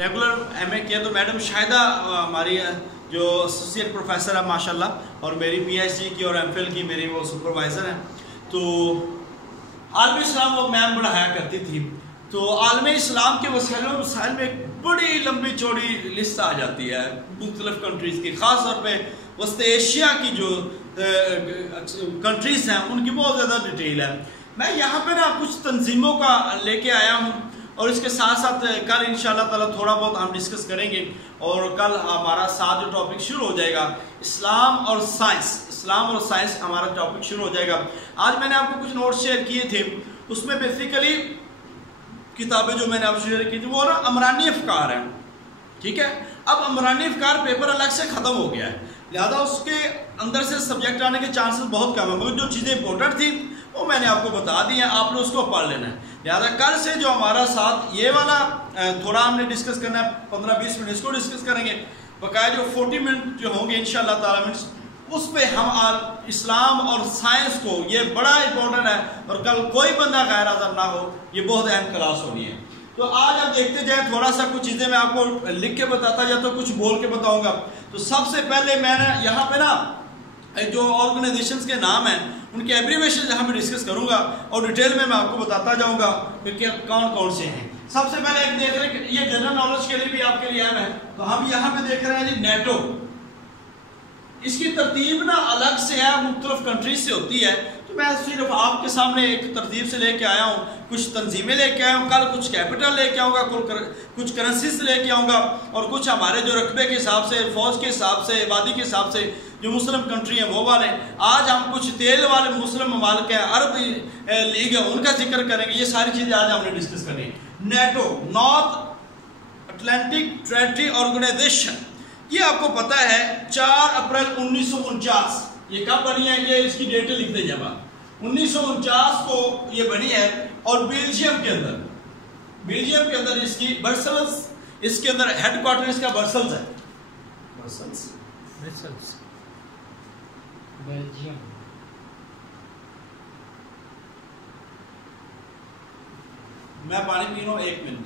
Regular M اے کیا تو madam Shahida ہماری جو اسوسیٹ پروفیسر ہے ماشاءاللہ، اور میری پی ایچ ڈی کی اور ایم فل کی میری وہ سپروائزر ہیں. تو عالم اسلام وہ میم پڑھایا کرتی تھی. تو عالم اسلام کے وسائل میں ایک بڑی لمبی چوڑی لسٹ آ جاتی ہے مختلف کنٹریز کی، خاص طور پہ وسط ایشیا کی جو کنٹریز ہیں ان کی بہت زیادہ ڈیٹیل ہے. میں یہاں پہ نا کچھ تنظیموں کا لے کے آیا ہوں، اور اس کے ساتھ ساتھ کل انشاءاللہ تعالیٰ تھوڑا بہت ہم ڈسکس کریں گے. اور کل ہمارا ساتھ جو ٹاپک شروع ہو جائے گا اسلام اور سائنس ہمارا ٹاپک شروع ہو جائے گا. آج میں نے آپ کو کچھ نوٹ شیئر کیے تھے، اس میں بیسیکلی کتابیں جو میں نے آپ شیئر کی تھی وہ نا عمرانی افکار ہیں. ٹھیک ہے، اب عمرانی افکار پیپر الگ سے ختم ہو گیا ہے، لہذا اس کے اندر سے سبجیکٹ آنے کے چانسز بہت کم ہیں، مگر جو چیزیں امپورٹنٹ تھیں وہ میں نے آپ کو بتا دی ہیں، آپ نے اس کو پڑھ لینا ہے. لہٰذا کل سے جو ہمارا ساتھ یہ والا تھوڑا ہم نے ڈسکس کرنا ہے، 15-20 منٹ اس کو ڈسکس کریں گے. بقایا جو 40 منٹ جو ہوں گے انشاءاللہ تعالیٰ اس پہ ہم اسلام اور سائنس کو، یہ بڑا امپورٹنٹ ہے، اور کل کوئی بندہ غیر حاضر نہ ہو، یہ بہت اہم کلاس ہونی ہے. تو آج آپ دیکھتے جائیں، تھوڑا سا کچھ چیزیں میں آپ کو لکھ کے بتاتا جاتا ہوں، کچھ بول کے بتاؤں گا. تو سب سے پہلے میں نے یہاں پہ نا جو آرگنائزیشنز کے نام ہیں ان کے ایبریویشن یہاں پہ ڈسکس کروں گا، اور ڈیٹیل میں آپ کو بتاتا جاؤں گا کہ کون کون سے ہیں. سب سے پہلے ایک دیکھ رہے ہیں کہ یہ جنرل نالج کے لیے بھی آپ کے لیے اہم ہے. تو ہم یہاں پہ دیکھ رہے ہیں جی نیٹو. اس کی ترتیب نا الگ سے ہے، مختلف کنٹریز سے ہوتی ہے. تو میں صرف آپ کے سامنے ایک ترتیب سے لے کے آیا ہوں، کچھ تنظیمیں لے کے آیا ہوں، کل کچھ کیپٹل لے کے آؤں گا، کچھ کرنسیز لے کے آؤں گا، اور کچھ ہمارے جو رقبے کے حساب سے، فوج کے حساب سے، آبادی کے حساب سے جو مسلم کنٹری ہیں وہ والے. آج ہم کچھ تیل والے مسلم ممالک ہیں، عرب لیگ ہے، ان کا ذکر کریں گے. یہ ساری چیزیں آج ہم نے ڈسکس کرنی ہے. NATO, North Atlantic treaty organization, یہ آپ کو پتا ہے 4 اپریل 1949 یہ کب بنی ہے، یہ اس کی ڈیٹ لکھ دیں جب 1949 کو یہ بنی ہے. اور بیلجیم کے اندر اس کی برسلز، اس کے اندر ہیڈ کوارٹر اس کا برسلز ہے. Brussels Belgium. میں پانی پی رہا ہوں، 1 منٹ.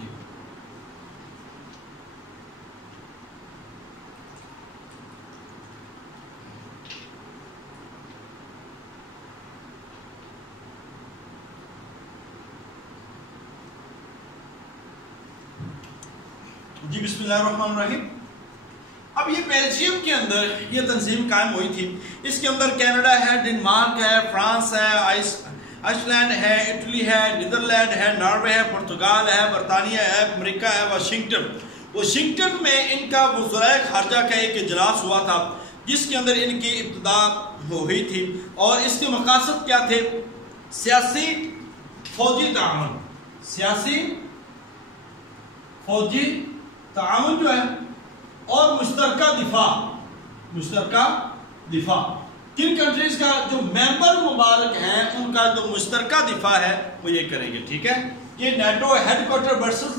جی بسم اللہ الرحمن الرحیم. اب یہ بیلجیم کے اندر یہ تنظیم قائم ہوئی تھی. اس کے اندر کینیڈا ہے، ڈنمارک ہے، فرانس ہے، آئس لینڈ ہے، اٹلی ہے، نیدرلینڈ ہے، ناروے ہے، پرتگال ہے، برطانیہ ہے، امریکہ ہے، واشنگٹن میں ان کا وزرائے خارجہ کا ایک اجلاس ہوا تھا، جس کے اندر ان کی ابتدا ہوئی تھی. اور اس کے مقاصد کیا تھے؟ سیاسی فوجی تعاون جو ہے، اور مشترکہ دفاع. کن کنٹریز کا جو ممبر ممالک ہیں ان کا جو مشترکہ دفاع ہے وہ یہ کریں گے. ٹھیک ہے، یہ نیٹو ہیڈ کوارٹر برسلز،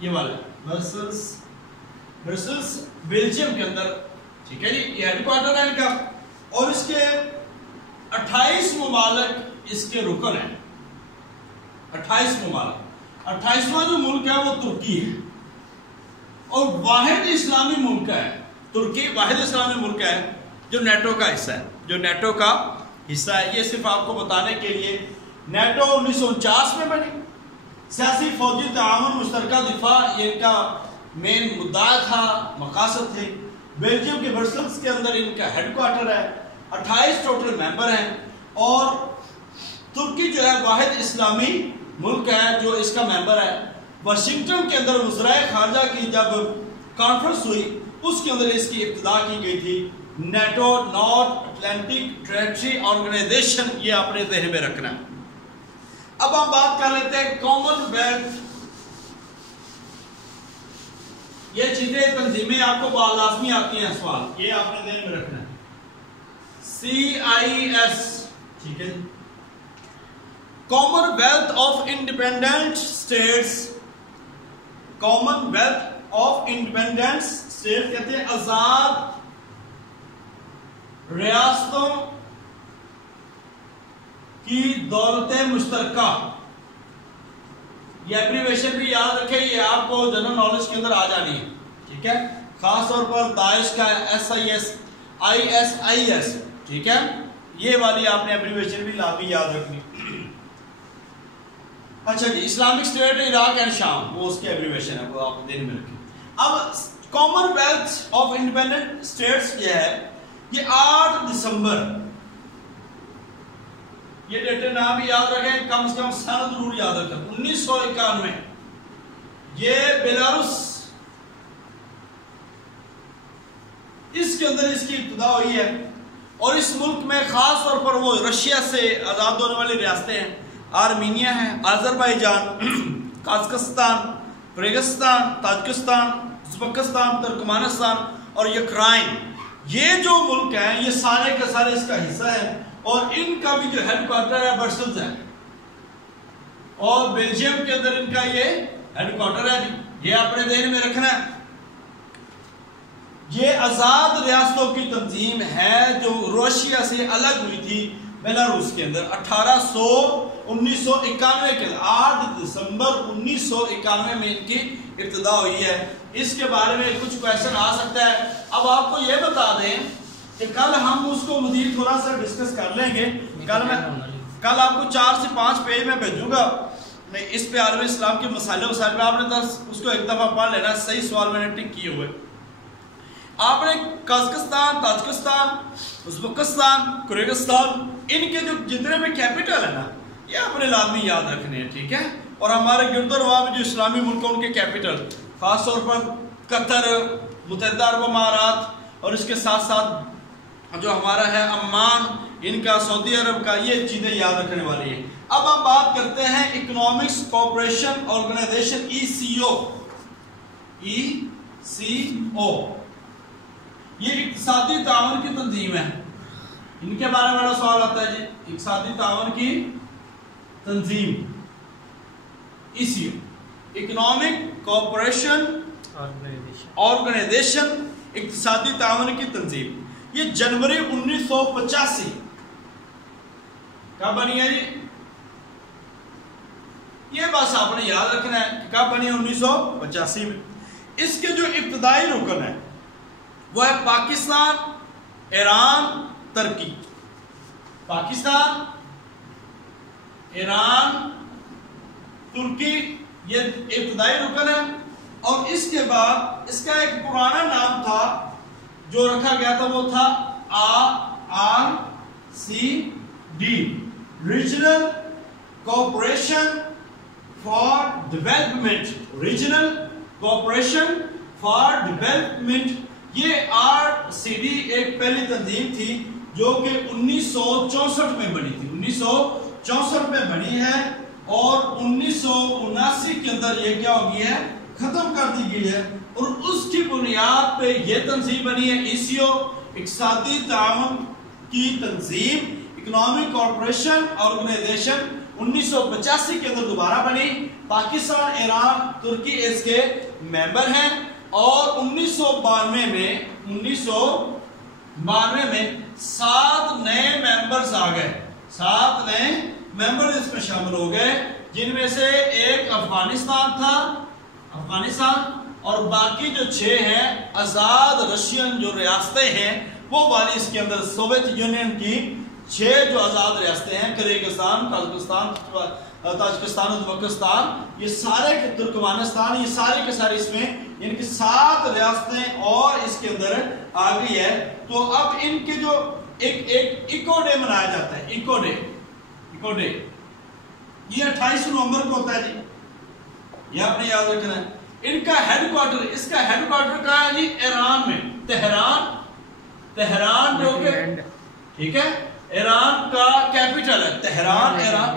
یہ والا برسلز بیلجیم کے اندر. ٹھیک ہے جی، یہ ہیڈ کوارٹر ہے ان کا. اور اس کے 28 ممالک اس کے رکن ہیں. 28 ممالک. 28واں جو ملک ہے وہ ترکی ہے، اور واحد اسلامی ملک ہے ترکی. واحد اسلامی ملک ہے جو نیٹو کا حصہ ہے. یہ صرف آپ کو بتانے کے لیے. نیٹو 1949 میں بنی. سیاسی فوجی تعاون، مشترکہ دفاع، یہ ان کا مین مدعا تھا، مقاصد تھے. بیلجیم کے برسلز کے اندر ان کا ہیڈ کوارٹر ہے. 28 ٹوٹل ممبر ہیں. اور ترکی جو ہے واحد اسلامی ملک ہے جو اس کا ممبر ہے. واشنگٹن کے اندر وزرائے خارجہ کی جب کانفرنس ہوئی، اس کے اندر اس کی ابتدا کی گئی تھی. NATO, North Atlantic treaty organization, یہ اپنے ذہن میں رکھنا ہے. اب ہم بات کر لیتے ہیں کامن ویلتھ. یہ چیزیں تنظیمیں آپ کو لازمی آتی ہیں، سوال یہ آپ نے ذہن میں رکھنا ہے. CIS، ٹھیک ہے، Commonwealth of Independent States. Commonwealth of Independent State کہتے ہیں آزاد ریاستوں کی دولت مشترکہ. یہ ایبریویشن بھی یاد رکھیں، یہ آپ کو جنرل نالج کے اندر آ جانی ہے، ٹھیک ہے؟ خاص طور پر داعش کا SIS ISIS، ٹھیک ہے؟ یہ والی آپ نے ایبریویشن بھی لازمی یاد رکھنی۔ اچھا جی، اسلامک اسٹیٹ عراق اینڈ شام، وہ اس کی ایبریویشن ہے، وہ آپ دین میں رکھیں۔ اب Commonwealth of Independent States یہ ہے، یہ 8 دسمبر، یہ ڈیٹ نام بھی یاد رکھیں، کم سے کم سنہ ضرور یاد رکھیں، 1991 یہ بیلاروس، اس کے اندر اس کی ابتدا ہوئی ہے، اور اس ملک میں خاص طور پر وہ رشیا سے آزاد ہونے والی ریاستیں ہیں، آرمینیا ہے، Azerbaijan, Kazakhstan, Kyrgyzstan, Tajikistan, Uzbekistan, Turkmenistan اور یوکرائن۔ یہ جو ملک ہیں یہ سارے کے سارے اس کا حصہ ہیں، اور ان کا بھی جو ہیڈ کوارٹر ہے برسلز ہے، اور بیلجیم کے اندر ان کا یہ ہیڈ کوارٹر ہے جی، یہ اپنے ذہن میں رکھنا ہے۔ یہ آزاد ریاستوں کی تنظیم ہے جو روشیا سے الگ ہوئی تھی بیلاروس کے اندر 1991 کے 8 دسمبر 1991 میں ان کی ابتدا ہوئی ہے۔ اس کے بارے میں کچھ کویشچن آ سکتا ہے۔ اب آپ کو یہ بتا دیں کہ کل ہم اس کو مزید تھوڑا سا ڈسکس کر لیں گے، کل آپ کو 4 سے 5 پیج میں بھیجوں گا، اس پہ عالم اسلام کے مسائل پہ آپ نے اس کو ایک دفعہ پڑھ لینا، صحیح سوال میں نے ٹک کیے ہوئے۔ آپ نے قازقستان، تاجکستان، ازبکستان، قرغیزستان، ان کے جو جتنے بھی کیپٹل ہیں نا، یہ اپنے لازمی یاد رکھنے ہیں، ٹھیک ہے؟ اور ہمارے گرد و نواح میں جو اسلامی ملک ہیں ان کے کیپٹل، خاص طور پر قطر، متحدہ عرب امارات، اور اس کے ساتھ ساتھ جو ہمارا ہے عمان، ان کا سعودی عرب کا، یہ چیزیں یاد رکھنے والی ہیں۔ اب ہم بات کرتے ہیں اکنامکس کوآپریشن آرگنائزیشن ECO، یہ اقتصادی تعاون کی تنظیم ہے۔ ان کے بارے میں بڑا سوال آتا ہے جی، اقتصادی تعاون کی تنظیم ECO، اکنامک کوآپریشن آرگنائزیشن، اقتصادی تعاون کی تنظیم، یہ جنوری 1985 کب بنی ہے جی؟ یہ بس آپ نے یاد رکھنا ہے کہ کب بنی ہے، 1985 میں۔ اس کے جو ابتدائی رکن ہے وہ ہے پاکستان، ایران، ترکی۔ پاکستان، ایران، ترکی، یہ ابتدائی رکن ہے، اور اس کے بعد اس کا ایک پرانا نام تھا جو رکھا گیا تھا، وہ تھا RCD، regional cooperation for development, regional cooperation for development. یہ RCD ایک پہلی تنظیم تھی جو کہ 1964 میں بنی تھی، 1964 میں بنی ہے، اور 1979 کے اندر یہ کیا ہو گئی ہے، ختم کر دی گئی ہے، اور اس کی بنیاد پہ یہ تنظیم بنی ہے ECO، اقتصادی تعاون کی تنظیم، اکنامک کوآپریشن آرگنائزیشن 1985 کے اندر دوبارہ بنی۔ پاکستان، ایران، ترکی اس کے ممبر ہیں، اور 1992 میں 7 نئے ممبرز آ گئے، 7 نئے ممبر اس میں شامل ہو گئے، جن میں سے ایک افغانستان تھا، اور باقی جو 6 ہیں آزاد رشین جو ریاستیں ہیں وہ والی اس کے اندر سوویت یونین کی 6 جو آزاد ریاستیں ہیں، قرغیزستان، قازقستان، تاجکستان، ازبکستان، یہ سارے ترکمانستان، یہ سارے کے سارے اس میں ان کی 7 ریاستیں اور اس کے اندر آ گئی ہے۔ تو اب ان کے جو ایک ایکو ڈے منایا جاتا ہے، ایکو ڈے یہ 28 نومبر کو ہوتا ہے جی، یہ آپ نے یاد رکھنا ہے۔ ان کا ہیڈ کوارٹر، اس کا ہیڈ کوارٹر کہاں ہے جی؟ ایران میں، تہران جو کہ ٹھیک ہے ایران کا کیپٹل ہے تہران۔ ایران